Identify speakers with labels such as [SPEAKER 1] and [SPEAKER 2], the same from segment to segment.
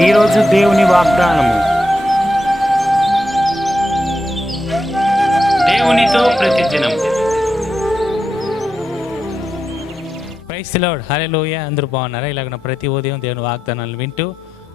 [SPEAKER 1] ఈరోజు దేవుని వాగ్దానము. దేవునితో ప్రతిదినం.
[SPEAKER 2] ప్రైస్ లార్డ్ హరే లోయ అందరూ బాగున్నారా? ఇలాగ ప్రతి ఉదయం దేవుని వాగ్దానాలు వింటూ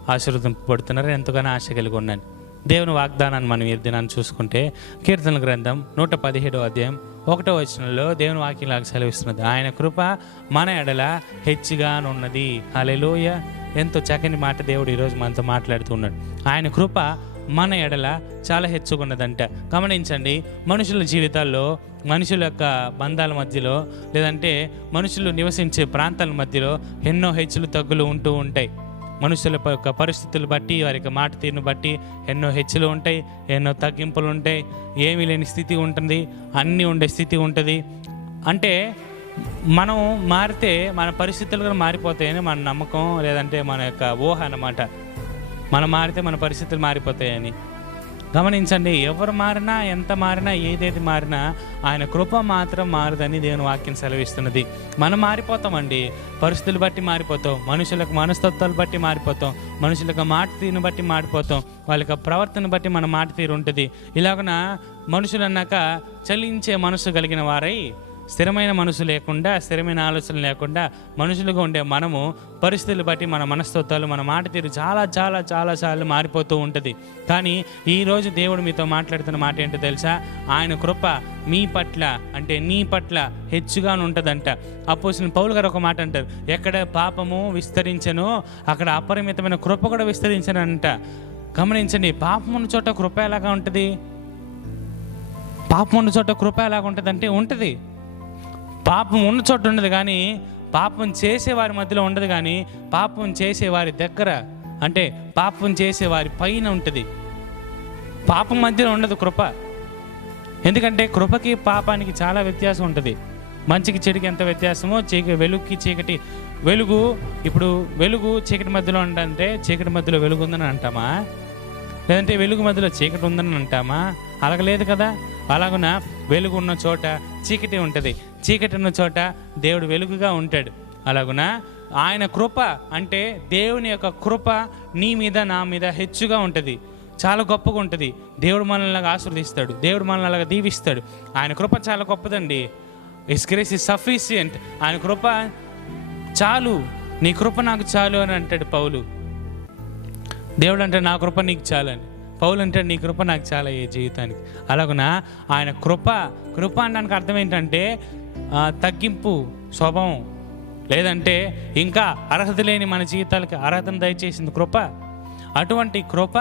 [SPEAKER 2] ఆశీర్వదింపబడుతున్నారు? ఎంతగానో ఆశ కలిగి ఉన్నాను. దేవుని వాగ్దానాన్ని మనం ఈ దినాన్ని చూసుకుంటే కీర్తన గ్రంథం నూట పదిహేడో అధ్యాయం ఒకటో వచనంలో దేవుని వాక్యం లాగా సెలవిస్తున్నది. ఆయన కృప మన ఎడల హెచ్చుగానున్నది. హలెలోయ ఎంతో చక్కని మాట దేవుడు ఈరోజు మనతో మాట్లాడుతున్నాడు ఆయన కృప మన ఎడల చాలా హెచ్చుకున్నదంట. గమనించండి మనుషుల జీవితాల్లో మనుషుల యొక్క బంధాల మధ్యలో లేదంటే మనుషులు నివసించే ప్రాంతాల మధ్యలో ఎన్నో హెచ్చులు తగ్గులు ఉంటూ ఉంటాయి. మనుషుల యొక్క పరిస్థితులు బట్టి వారి యొక్క మాట తీరును బట్టి ఎన్నో హెచ్చులు ఉంటాయి ఎన్నో తగ్గింపులు ఉంటాయి. ఏమీ లేని స్థితి ఉంటుంది అన్నీ ఉండే స్థితి ఉంటుంది. అంటే మనం మారితే మన పరిస్థితులు కూడా మారిపోతాయని మన నమ్మకం లేదంటే మన యొక్క ఊహ అన్నమాట. మనం మారితే మన పరిస్థితులు మారిపోతాయని. గమనించండి ఎవరు మారినా ఎంత మారినా ఏదేది మారినా ఆయన కృప మాత్రం మారదని దేవుని వాక్యం సెలవిస్తున్నది. మనం మారిపోతామండి. పరిస్థితులు బట్టి మారిపోతాం. మనుషులకు మనస్తత్వాలు బట్టి మారిపోతాం. మనుషులకు మాట తీరును బట్టి మారిపోతాం. వాళ్ళ యొక్క ప్రవర్తన బట్టి మన మాట తీరు ఉంటుంది. ఇలాగన మనుషులు అన్నాక చలించే మనసు కలిగిన వారై స్థిరమైన మనసు లేకుండా స్థిరమైన ఆలోచన లేకుండా మనుషులుగా ఉండే మనము పరిస్థితులు బట్టి మన మనస్తత్వాలు మన మాట తీరు చాలా చాలా చాలా సార్లు మారిపోతూ ఉంటుంది. కానీ ఈరోజు దేవుడు మీతో మాట్లాడుతున్న మాట ఏంటో తెలుసా? ఆయన కృప మీ పట్ల అంటే నీ పట్ల హెచ్చుగా ఉంటుందంట అపోసిన పౌలు గారు ఒక మాట అంటారు ఎక్కడ పాపము విస్తరించను అక్కడ అపరిమితమైన కృప కూడా విస్తరించనంట. గమనించండి పాపం ఉన్న చోట కృప ఎలాగా ఉంటుంది? పాపం ఉన్న చోట కృప ఎలాగ ఉంటుంది అంటే ఉంటుంది. పాపం ఉన్న చోట ఉండదు కానీ పాపం చేసేవారి మధ్యలో ఉండదు కానీ పాపం చేసేవారి దగ్గర అంటే పాపం చేసేవారి పైన ఉంటుంది. పాపం మధ్యలో ఉండదు కృప. ఎందుకంటే కృపకి పాపానికి చాలా వ్యత్యాసం ఉంటుంది. మంచికి చెడుకి ఎంత వ్యత్యాసమో చీక వెలుగుకి చీకటి వెలుగు ఇప్పుడు వెలుగు చీకటి మధ్యలో ఉండంటే చీకటి మధ్యలో వెలుగు ఉందని అంటామా? లేదంటే వెలుగు మధ్యలో చీకటి ఉందని అంటామా? అలాగ లేదు కదా? అలాగున? వెలుగు ఉన్న చోట చీకటి ఉంటుంది. చీకటి ఉన్న చోట దేవుడు వెలుగుగా ఉంటాడు. అలాగున? ఆయన కృప అంటే దేవుని యొక్క కృప నీ మీద నా మీద హెచ్చుగా ఉంటుంది. చాలా గొప్పగా ఉంటుంది. దేవుడు మనల్ని అలాగా ఆశీర్వదిస్తాడు. దేవుడు మనల్ని అలాగా దీవిస్తాడు. ఆయన కృప చాలా గొప్పదండి. ఇస్ గ్రేస్ ఇస్ సఫిషియంట్ ఆయన కృప చాలు. నీ కృప నాకు చాలు అని అంటాడు పౌలు. దేవుడు అంటే నా కృప నీకు చాలని. పౌలు అంటే నీ కృప నాకు చాలా ఏ జీవితానికి. అలాగున? ఆయన కృప కృప అనడానికి అర్థం ఏంటంటే తగ్గింపు స్వభావం లేదంటే ఇంకా అర్హత లేని మన జీవితాలకి అర్హతను దయచేసింది కృప. అటువంటి కృప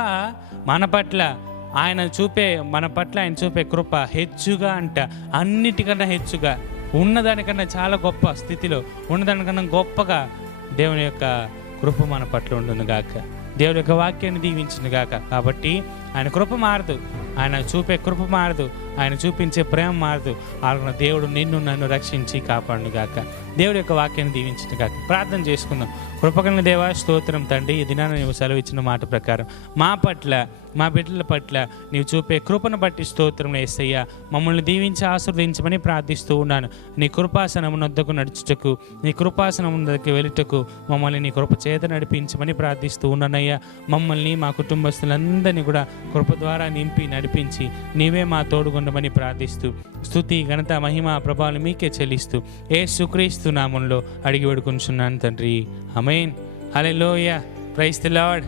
[SPEAKER 2] మన పట్ల ఆయన చూపే మన పట్ల ఆయన చూపే కృప హెచ్చుగా అంట. అన్నిటికన్నా హెచ్చుగా ఉన్నదానికన్నా చాలా గొప్ప స్థితిలో ఉన్నదానికన్నా గొప్పగా దేవుని యొక్క కృప మన పట్ల ఉండును గాక దేవుని యొక్క వాక్యాన్ని దీవించింది గాక కాబట్టి ఆయన కృప మారదు. ఆయన చూపే కృప మారదు ఆయన చూపించే ప్రేమ మారదు. ఆయన దేవుడు నిన్ను నన్ను రక్షించి కాపాడును గాక దేవుడి యొక్క వాక్యాన్ని దీవించిన గాక ప్రార్థన చేసుకుందాం. కృపకలిన దేవా స్తోత్రం తండ్రి ఈ దినాన నీవు సెలవిచ్చిన మాట ప్రకారం మా పట్ల మా బిడ్డల పట్ల నీవు చూపే కృపను బట్టి స్తోత్రం వేసయ్యా మమ్మల్ని దీవించి ఆశీర్వదించమని ప్రార్థిస్తూ ఉన్నాను. నీ కృపాసనం నొద్దకు నడుచుటకు నీ కృపాసనం దగ్గరికి వెళ్ళుటకు మమ్మల్ని నీ కృప చేత నడిపించమని ప్రార్థిస్తూ ఉన్నానయ్యా. మమ్మల్ని మా కుటుంబస్తులందరినీ కూడా కృప ద్వారా నింపి నడిపించి నీవే మా తోడుగుండమని ప్రార్థిస్తూ స్తుతి ఘనత మహిమ ప్రభావాలు మీకే చెల్లిస్తూ ఏ సుక్రీస్తు నామంలో అడిగి వేడుకుంటున్నాను తండ్రి. అమేన్ హలే లోయ ప్రైస్ ది లార్డ్.